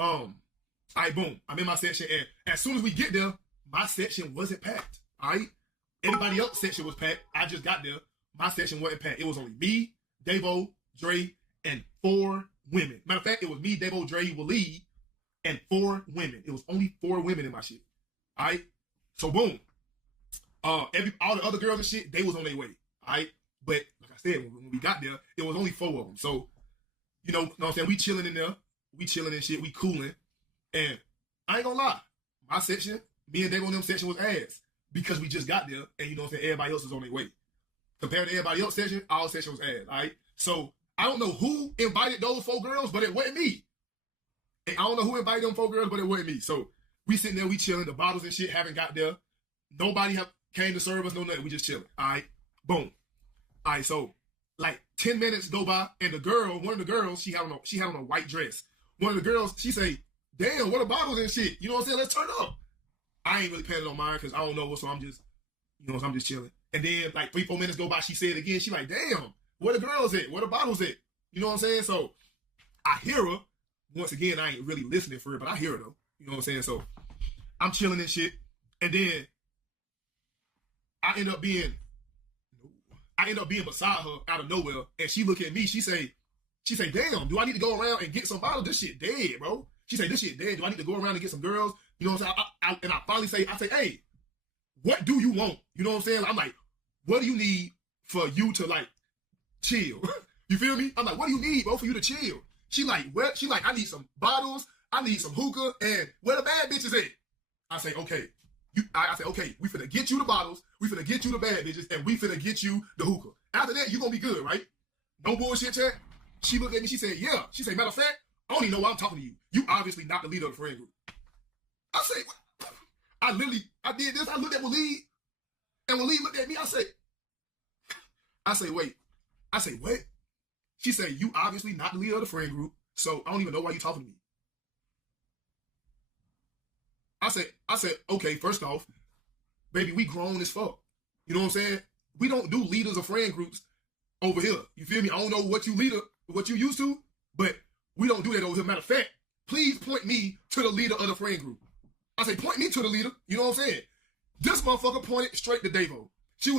All right, boom. I'm in my section, and as soon as we get there, my section wasn't packed. All right, everybody else's section was packed. I just got there. My section wasn't packed. It was only me, Davo, Dre, and 4 women. Matter of fact, it was me, Davo, Dre, Waleed, and 4 women. It was only 4 women in my shit. All right, so boom. All the other girls and shit, they was on their way. All right, but like I said, when we got there, it was only 4 of them. So, you know what I'm saying? We chilling in there. We chilling and shit. We cooling. And I ain't gonna lie. My section, me and Dave on them section was ass. Because we just got there and you know what I'm saying, everybody else is on their way. Compared to everybody else's section, our section was ass. Alright? So I don't know who invited those 4 girls, but it wasn't me. And I don't know who invited them 4 girls, but it wasn't me. So we sitting there, we chilling, the bottles and shit haven't got there. Nobody came to serve us, no nothing. We just chilling. Alright? Boom. Alright, so like 10 minutes go by, and one of the girls, she had on a white dress. One of the girls, she say, damn, what are bottles and shit? You know what I'm saying? Let's turn up. I ain't really paying it on mine because I don't know what, so I'm just, you know, I'm just chilling. And then like 3-4 minutes go by, she said it again. She like, damn, where the girls at? Where the bottles at? You know what I'm saying? So I hear her. Once again, I ain't really listening for her, but I hear her though. You know what I'm saying? So I'm chilling and shit. And then I end up being beside her out of nowhere. And she look at me, she say, damn, do I need to go around and get some bottles? This shit dead, bro. She say, this shit dead. Do I need to go around and get some girls? You know what I'm saying? And I finally say, hey, what do you want? You know what I'm saying? I'm like, what do you need for you to like chill? You feel me? I'm like, what do you need, bro, for you to chill? She like, I need some bottles, I need some hookah, and where the bad bitches at? I say, okay. I say, okay, we finna get you the bottles, we finna get you the bad bitches, and we finna get you the hookah. After that, you gonna be good, right? No bullshit, chat. She looked at me, she said, yeah. She said, matter of fact, I don't even know why I'm talking to you. You obviously not the leader of the friend group. I say, I did this. I looked at Waleed, and Waleed looked at me. I say, wait. I say, what? She said, you obviously not the leader of the friend group, so I don't even know why you talking to me. I said, okay, first off, baby, we grown as fuck. You know what I'm saying? We don't do leaders of friend groups over here. You feel me? I don't know what you used to, but we don't do that over here. Matter of fact, please point me to the leader of the friend group. I say, point me to the leader. You know what I'm saying? This motherfucker pointed straight to Davo. She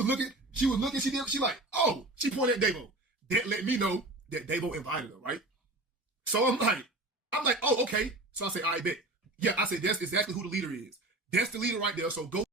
like, oh, she pointed at Davo. That let me know that Davo invited her, right? So I'm like, oh, okay. So I say, I bet. Yeah, I say, that's exactly who the leader is. That's the leader right there. So go